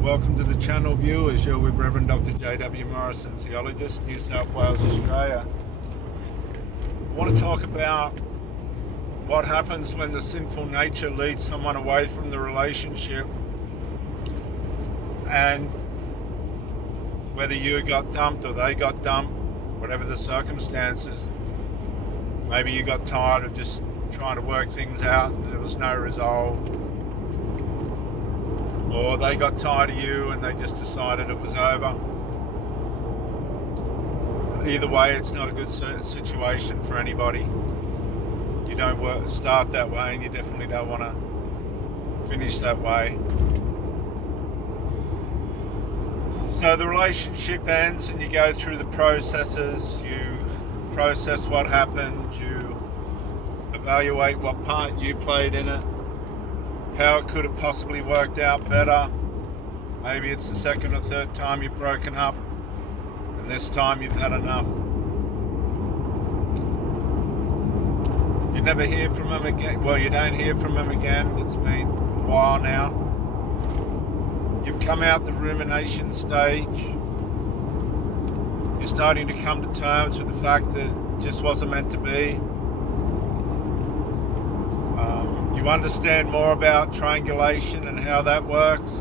Welcome to the channel, viewers. You're with Reverend Dr. J.W. Morrison, theologist, New South Wales, Australia. I want to talk about what happens when the sinful nature leads someone away from the relationship, and whether you got dumped or they got dumped, whatever the circumstances. Maybe you got tired of just trying to work things out and there was no resolve. Or they got tired of you and they just decided it was over. Either way, it's not a good situation for anybody. You don't start that way, and you definitely don't want to finish that way. So the relationship ends and you go through the processes. You process what happened. You evaluate what part you played in it, how it could have possibly worked out better. Maybe it's the second or third time you've broken up, and this time you've had enough. You never hear from them again. Well, you don't hear from them again. It's been a while now. You've come out the rumination stage. You're starting to come to terms with the fact that it just wasn't meant to be. You understand more about triangulation and how that works.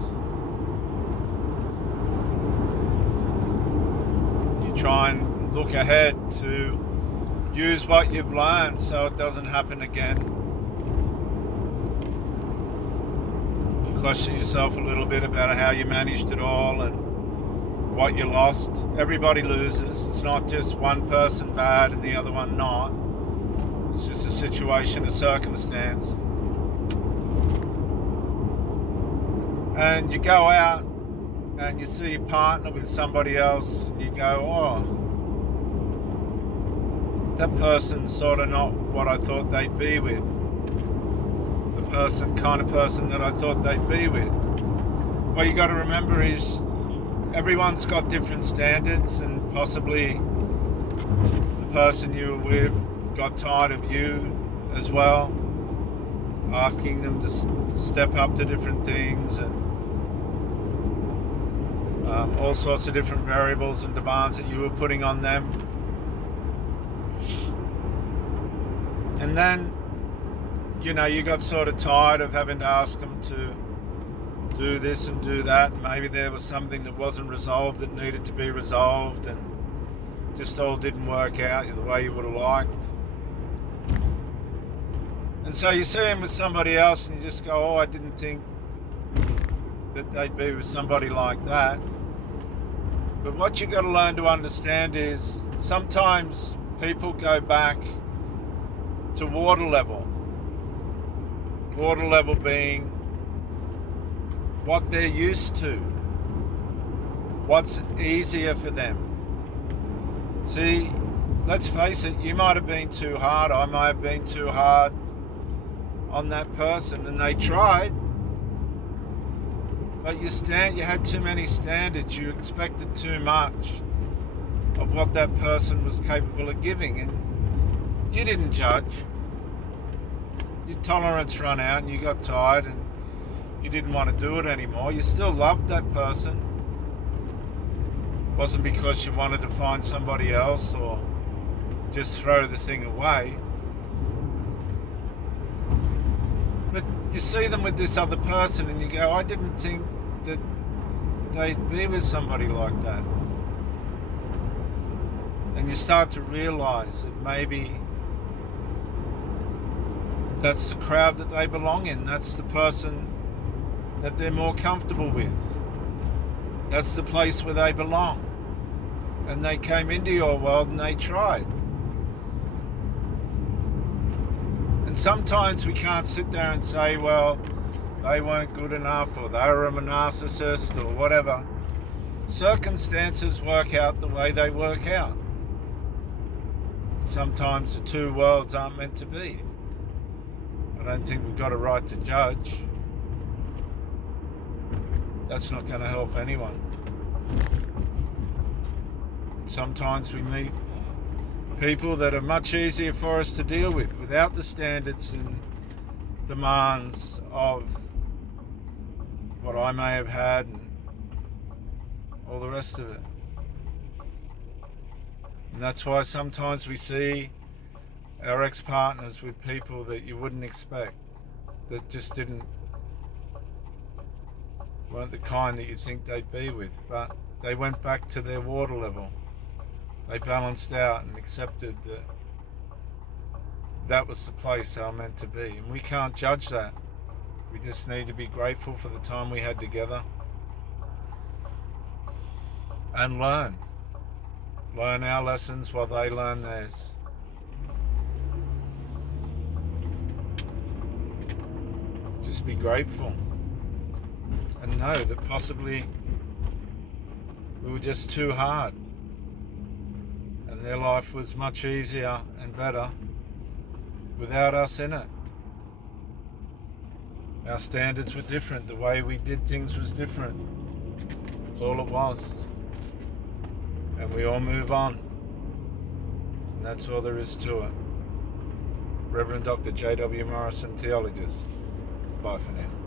You try and look ahead to use what you've learned so it doesn't happen again. You question yourself a little bit about how you managed it all and what you lost. Everybody loses. It's not just one person bad and the other one not. It's just a situation, a circumstance. And you go out and you see your partner with somebody else and you go, oh, that person's sort of not what I thought they'd be with. The kind of person that I thought they'd be with. What you got to remember is everyone's got different standards, and possibly the person you were with got tired of you as well, asking them to step up to different things, and all sorts of different variables and demands that you were putting on them. And then, you got sort of tired of having to ask them to do this and do that, and maybe there was something that wasn't resolved that needed to be resolved, and just all didn't work out the way you would have liked. And so you see them with somebody else and you just go, oh, I didn't think that they'd be with somebody like that. But what you've got to learn to understand is sometimes people go back to water level. Water level being what they're used to, what's easier for them. See, let's face it, you might have been too hard, I might have been too hard on that person, and they tried, but you had too many standards. You expected too much of what that person was capable of giving, and you didn't judge. Your tolerance ran out and you got tired and you didn't want to do it anymore. You still loved that person. It wasn't because you wanted to find somebody else or just throw the thing away. But you see them with this other person and you go, I didn't think that they'd be with somebody like that. And you start to realize that maybe that's the crowd that they belong in. That's the person that they're more comfortable with. That's the place where they belong. And they came into your world and they tried. And sometimes we can't sit there and say, well, they weren't good enough, or they were a narcissist, or whatever. Circumstances work out the way they work out. Sometimes the two worlds aren't meant to be. I don't think we've got a right to judge. That's not going to help anyone. Sometimes we meet people that are much easier for us to deal with without the standards and demands of what I may have had and all the rest of it. And that's why sometimes we see our ex-partners with people that you wouldn't expect, that just weren't the kind that you think they'd be with, but they went back to their water level. They balanced out and accepted that that was the place they were meant to be. And we can't judge that. We just need to be grateful for the time we had together and learn our lessons while they learn theirs. Just be grateful and know that possibly we were just too hard and their life was much easier and better without us in it. Our standards were different. The way we did things was different. That's all it was. And we all move on. And that's all there is to it. Reverend Dr. J.W. Morrison, Theologist. Bye for now.